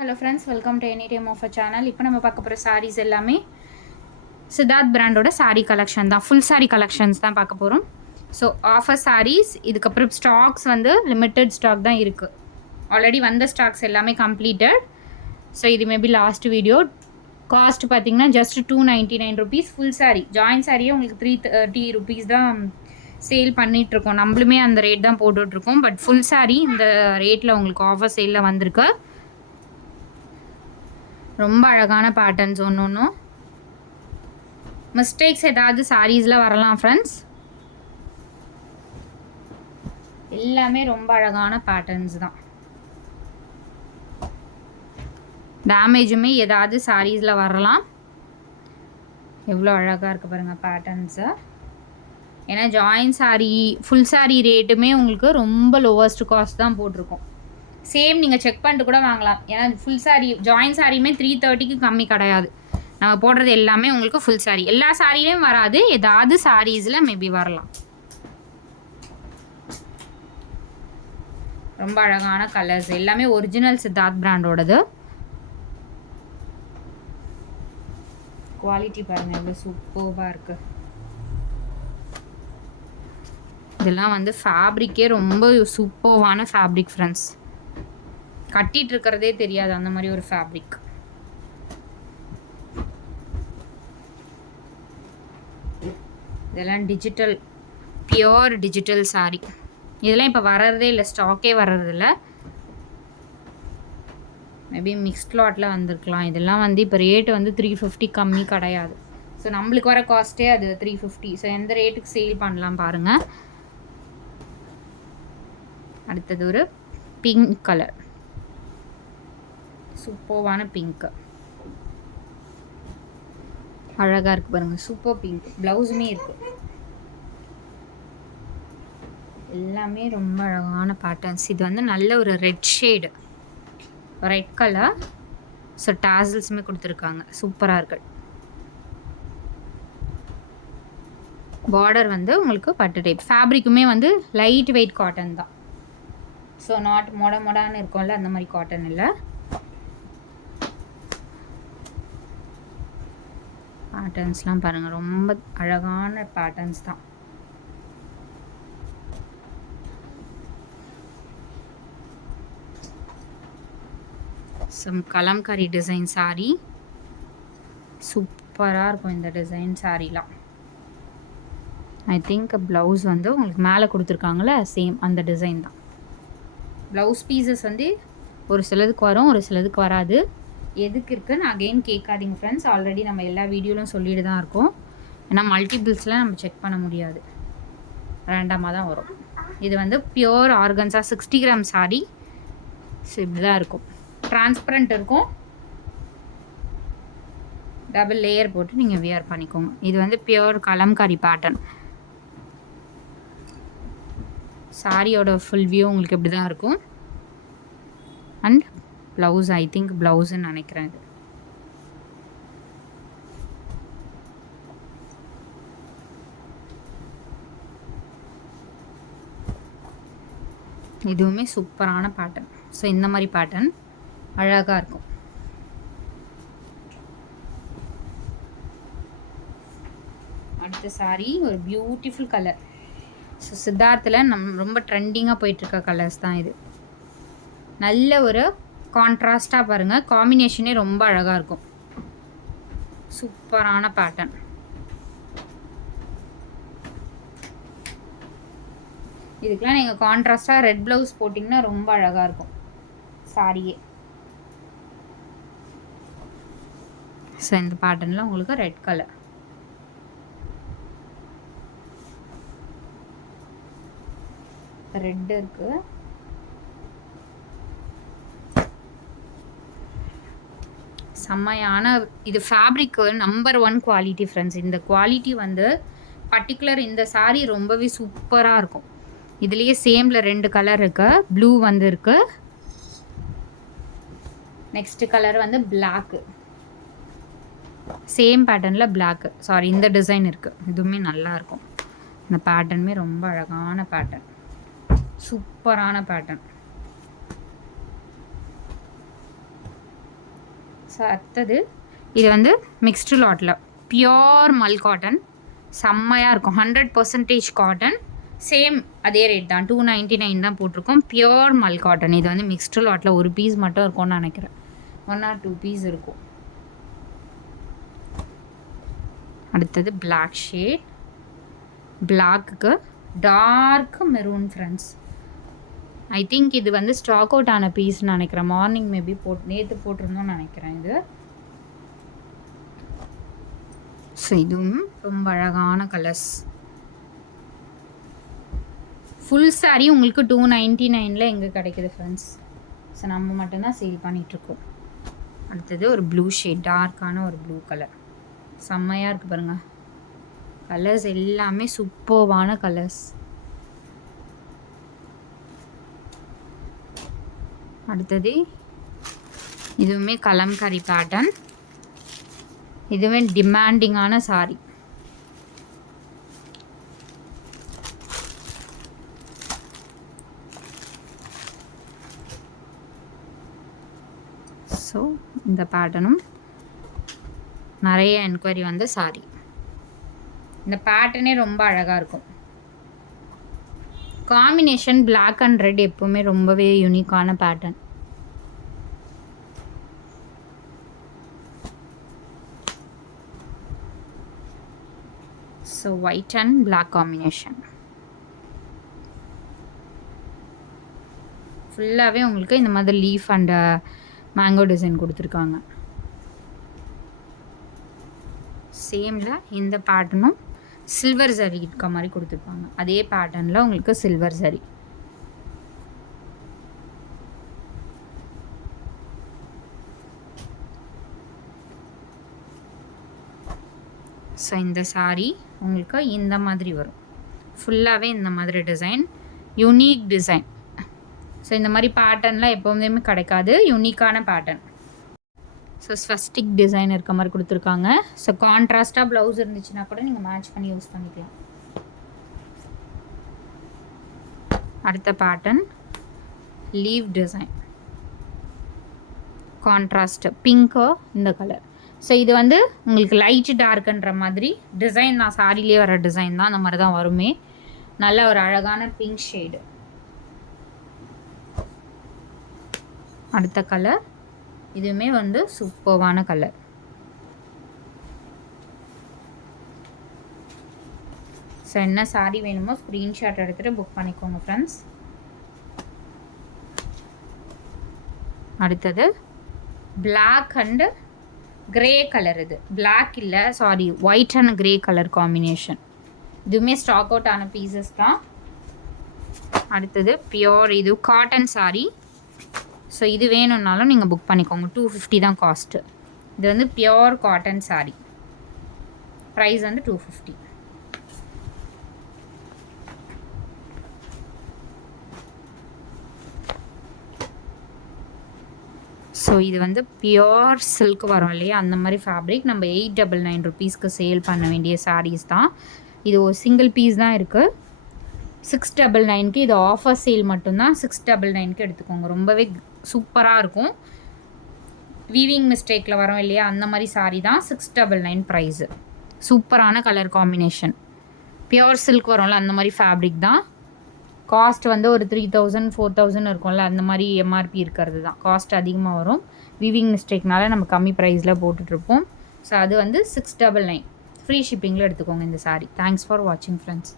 Hello friends, welcome to any time of a channel. இப்போ நம்ம பார்க்க போகிற சாரீஸ் எல்லாமே சித்தார்த் பிராண்டோட சாரீ கலெக்ஷன் தான். ஃபுல் சாரீ கலெக்ஷன்ஸ் தான் பார்க்க போகிறோம். ஸோ ஆஃபர் சாரீஸ், இதுக்கப்புறம் ஸ்டாக்ஸ் வந்து லிமிட்டட் ஸ்டாக் தான் இருக்குது. ஆல்ரெடி வந்த ஸ்டாக்ஸ் எல்லாமே கம்ப்ளீட்டட். ஸோ இது மேபி லாஸ்ட் வீடியோ. காஸ்ட் பார்த்தீங்கன்னா just 299 rupees. Full sari join சாரியே உங்களுக்கு 330 ருபீஸ் தான் சேல் பண்ணிகிட்ருக்கோம். நம்மளுமே அந்த ரேட் தான் போட்டுட்ருக்கோம். பட் ஃபுல் சாரீ இந்த ரேட்டில் உங்களுக்கு ஆஃபர் சேலில் வந்திருக்கு. ரொம்ப அழகான பேட்டர்ன்ஸ். ஒன்றும் மிஸ்டேக்ஸ் ஏதாவது சாரீஸில் வரலாம் ஃப்ரெண்ட்ஸ். எல்லாமே ரொம்ப அழகான பேட்டர்ன்ஸ் தான். டேமேஜுமே ஏதாவது சாரீஸில் வரலாம். எவ்வளோ அழகாக இருக்குது பாருங்கள் பேட்டர்ன்ஸு. ஏன்னா ஜாயின் சாரீ ஃபுல் சாரீ ரேட்டுமே உங்களுக்கு ரொம்ப லோவஸ்ட் காஸ்ட் தான் போட்டிருக்கோம். சேம் நீங்கள் செக் பண்ணிட்டு கூட வாங்கலாம். ஏன்னா ஃபுல் சாரீ ஜாயின் சாரியுமே 330க்கு கம்மி கிடையாது. நம்ம போடுறது எல்லாமே உங்களுக்கு ஃபுல் சாரீ. எல்லா சாரிலையும் வராது, ஏதாவது சாரீஸில் மேபி வரலாம். ரொம்ப அழகான கலர்ஸ், எல்லாமே ஒரிஜினல் சித்தார்த் பிராண்டோடது. குவாலிட்டி பாருங்கள் எவ்வளோ சூப்பராக இருக்குது. இதெல்லாம் வந்து ஃபேப்ரிக்கே ரொம்ப சூப்பர்வான ஃபேப்ரிக் ஃப்ரெண்ட்ஸ். கட்டிகிட்டு இருக்கிறதே தெரியாது அந்த மாதிரி ஒரு ஃபேப்ரிக். இதெல்லாம் டிஜிட்டல், பியோர் டிஜிட்டல் சாரீ. இதெல்லாம் இப்போ வர்றதே இல்லை, ஸ்டாக்கே வர்றதில்ல. மேபி மிக்ஸ்ட் லாட்டில் வந்திருக்கலாம். இதெல்லாம் வந்து இப்போ ரேட்டு வந்து 350 கம்மி கிடையாது. ஸோ நம்மளுக்கு வர காஸ்ட்டே அது 350. ஸோ எந்த ரேட்டுக்கு சேல் பண்ணலாம் பாருங்கள். அடுத்தது ஒரு பிங்க் கலர், சூப்பர்வான பிங்க்கு. அழகாக இருக்குது பாருங்கள், சூப்பர் பிங்க். ப்ளவுஸுமே இருக்குது. எல்லாமே ரொம்ப அழகான பேட்டர்ன்ஸ். இது வந்து நல்ல ஒரு red shade, red colour. So டாசல்ஸுமே கொடுத்துருக்காங்க, சூப்பராக இருக்குது. பார்டர் வந்து உங்களுக்கு பட்டு டைப். ஃபேப்ரிக்குமே வந்து லைட் வெயிட் காட்டன் தான். ஸோ நாட் மொடான்னு இருக்கும்ல, அந்த மாதிரி காட்டன் இல்லை. பேட்டர்ன்ஸ்லாம் பாருங்கள், ரொம்ப அழகான பேட்டர்ன்ஸ் தான். சம் கலம்காரி டிசைன் சாரீ, சூப்பராக இருக்கும் இந்த டிசைன் சாரீலாம். ஐ திங்க் ப்ளவுஸ் வந்து உங்களுக்கு மேலே கொடுத்துருக்காங்களே, சேம் அந்த டிசைன் தான். ப்ளவுஸ் பீசஸ் வந்து ஒரு சிலதுக்கு வரும், ஒரு சிலதுக்கு வராது. எதுக்கு இருக்குன்னு அகெயின் கேட்காதீங்க ஃப்ரெண்ட்ஸ். ஆல்ரெடி நம்ம எல்லா வீடியோலும் சொல்லிட்டு தான் இருக்கோம். ஏன்னா மல்டிபிள்ஸ்லாம் நம்ம செக் பண்ண முடியாது, ரேண்டமாக தான் வரும். இது வந்து pure organza 60 gram sari. So இப்படி தான் இருக்கும், டிரான்ஸ்பரண்ட் இருக்கும். டபுள் லேயர் போட்டு நீங்கள் வியர் பண்ணிக்கோங்க. இது வந்து பியோர் கலம்காரி பேட்டர்ன். சாரியோட ஃபுல் வியூ உங்களுக்கு இப்படி தான் இருக்கும். அண்ட் ப்ளவுஸ், ஐ திங்க் ப்ளவுஸ்ன்னு நினைக்கிறேன். இதுவுமே சூப்பரான பேட்டர்ன். ஸோ இந்த மாதிரி பேட்டர்ன் அழகாக இருக்கும். அடுத்த சாரீ ஒரு பியூட்டிஃபுல் கலர். ஸோ சித்தார்த்தில் ரொம்ப ட்ரெண்டிங்காக போயிட்டுருக்க கலர்ஸ் தான் இது. நல்ல ஒரு கான்ட்ராஸ்டாக பாருங்கள், காம்பினேஷனே ரொம்ப அழகாக இருக்கும். சூப்பரான பேட்டர்ன். இதுக்கெலாம் நீங்கள் கான்ட்ராஸ்டாக ரெட் ப்ளவுஸ் போட்டிங்கன்னா ரொம்ப அழகாக இருக்கும் சாரியே. ஸோ இந்த பேட்டர்னில் உங்களுக்கு ரெட் கலர், ரெட் இருக்குது. செம்மையான இது ஃபேப்ரிக்கு நம்பர் 1 குவாலிட்டி ஃப்ரெண்ட்ஸ். இந்த குவாலிட்டி வந்து பர்டிகுலர் இந்த சாரீ ரொம்பவே சூப்பராக இருக்கும். இதுலேயே சேமில் 2 கலர் இருக்குது. ப்ளூ வந்து இருக்குது. நெக்ஸ்ட் கலர் வந்து பிளாக்கு, சேம் பேட்டர்னில் பிளாக்கு. சாரி, இந்த டிசைன் இருக்குது. இதுவுமே நல்லாயிருக்கும். இந்த பேட்டர்னுமே ரொம்ப அழகான பேட்டர்ன், சூப்பரான பேட்டர்ன். ஸோ அடுத்தது இது வந்து மிக்ஸ்டு லாட்டில் பியோர் மல் காட்டன், செம்மையாக இருக்கும். 100% காட்டன், சேம் அதே ரேட் தான், 299 தான் போட்டிருக்கோம். பியோர் மல் காட்டன். இது வந்து மிக்ஸ்டு லாட்டில் ஒரு பீஸ் மட்டும் இருக்கும்னு நினைக்கிறேன், 1 or 2 பீஸ் இருக்கும். அடுத்தது பிளாக் ஷேட், பிளாக்குக்கு dark maroon friends. I think இது வந்து ஸ்டாக் அவுட் ஆன பீஸ்ன்னு நினைக்கிறேன். மார்னிங் மேபி நேற்று போட்டிருந்தோம்னு நினைக்கிறேன் இது. ஸோ இதுவும் ரொம்ப அழகான கலர்ஸ். ஃபுல் சாரீ உங்களுக்கு 299 எங்கே கிடைக்குது ஃப்ரெண்ட்ஸ். ஸோ நம்ம மட்டும்தான் சேல் பண்ணிகிட்ருக்கோம். அடுத்தது ஒரு ப்ளூ ஷேட், டார்க்கான ஒரு ப்ளூ கலர், செம்மையாக இருக்குது பாருங்கள். கலர்ஸ் எல்லாமே சூப்பர்வான கலர்ஸ். அடுத்தது இதுவுமே கலம்காரி பேட்டர்ன், இதுவே டிமாண்டிங்கான சாரி. ஸோ இந்த பேட்டர்னும் நிறைய என்கொயரி வந்த சாரி. இந்த பேட்டர்னே ரொம்ப அழகாக இருக்கும். காம்பினேஷன் பிளாக் அண்ட் ரெட் எப்போவுமே ரொம்பவே யூனிக்கான pattern. So white and black combination ஃபுல்லாகவே உங்களுக்கு இந்த மாதிரி லீஃப் அண்ட் மேங்கோ டிசைன் கொடுத்துருக்காங்க. சேமில் இந்த பேட்டர்னும் சில்வர் சரி இருக்க மாதிரி கொடுத்துருப்பாங்க. அதே பேட்டர்னில் உங்களுக்கு சில்வர் சரி. ஸோ இந்த சாரீ உங்களுக்கு இந்த மாதிரி வரும். ஃபுல்லாகவே இந்த மாதிரி டிசைன், யூனிக் டிசைன். ஸோ இந்த மாதிரி பேட்டர்ன்லாம் எப்போவுமே கிடைக்காது, யூனிக்கான பேட்டர்ன். ஸோ ஸ்வஸ்டிக் டிசைன் இருக்க மாதிரி கொடுத்துருக்காங்க. ஸோ கான்ட்ராஸ்ட்டாக ப்ளவுஸ் இருந்துச்சுன்னா கூட நீங்கள் மேட்ச் பண்ணி யூஸ் பண்ணிக்கலாம். அடுத்த pattern leave design, contrast pink இந்த கலர். ஸோ இது வந்து உங்களுக்கு லைட் டார்க்குன்ற மாதிரி டிசைன் தான், சாரிலே வர டிசைன் தான், அந்த மாதிரி தான் வருமே. நல்ல ஒரு அழகான பிங்க் ஷேடு. அடுத்த கலர் இதுவுமே வந்து சூப்பர்வான கலர். ஸோ என்ன சாரீ வேணுமோ ஸ்க்ரீன்ஷாட் எடுத்துகிட்டு புக் பண்ணிக்கோங்க ஃப்ரெண்ட்ஸ். அடுத்தது பிளாக் அண்டு கிரே கலர். இது பிளாக் இல்லை, sorry, white and grey colour combination. இதுவுமே ஸ்டாக் அவுட் ஆன பீசஸ் தான். அடுத்தது பியோர், இது காட்டன் சாரீ. ஸோ இது வேணும்னாலும் நீங்கள் புக் பண்ணிக்கோங்க, 250 தான் காஸ்ட்டு. இது வந்து பியோர் காட்டன் சாரீ, ப்ரைஸ் வந்து 250. ஸோ இது வந்து பியோர் சில்க் வரும் இல்லையா, அந்த மாதிரி ஃபேப்ரிக். நம்ம 899 ருபீஸ்க்கு சேல் பண்ண வேண்டிய சாரீஸ் தான். இது ஒரு சிங்கிள் பீஸ் தான் இருக்குது. 699க்கு இது ஆஃபர் சேல் மட்டும்தான். 699க்கு எடுத்துக்கோங்க, ரொம்பவே சூப்பராக இருக்கும். வீவிங் மிஸ்டேக்கில் வரும் இல்லையா, அந்த மாதிரி சாரீ தான். 699 ப்ரைஸு. சூப்பரான கலர் காம்பினேஷன். பியோர் சில்க் வரும்ல, அந்த மாதிரி ஃபேப்ரிக் தான். காஸ்ட் வந்து ஒரு 3000 4000 இருக்கும்ல, அந்த மாதிரி எம்ஆர்பி இருக்கிறது தான். காஸ்ட் அதிகமாக வரும், வீவிங் மிஸ்டேக்னால நம்ம கம்மி ப்ரைஸில் போட்டுட்ருப்போம். ஸோ அது வந்து 699 ஃப்ரீ ஷிப்பிங்கில் எடுத்துக்கோங்க இந்த சாரீ. தேங்க்ஸ் ஃபார் வாட்சிங் ஃப்ரெண்ட்ஸ்.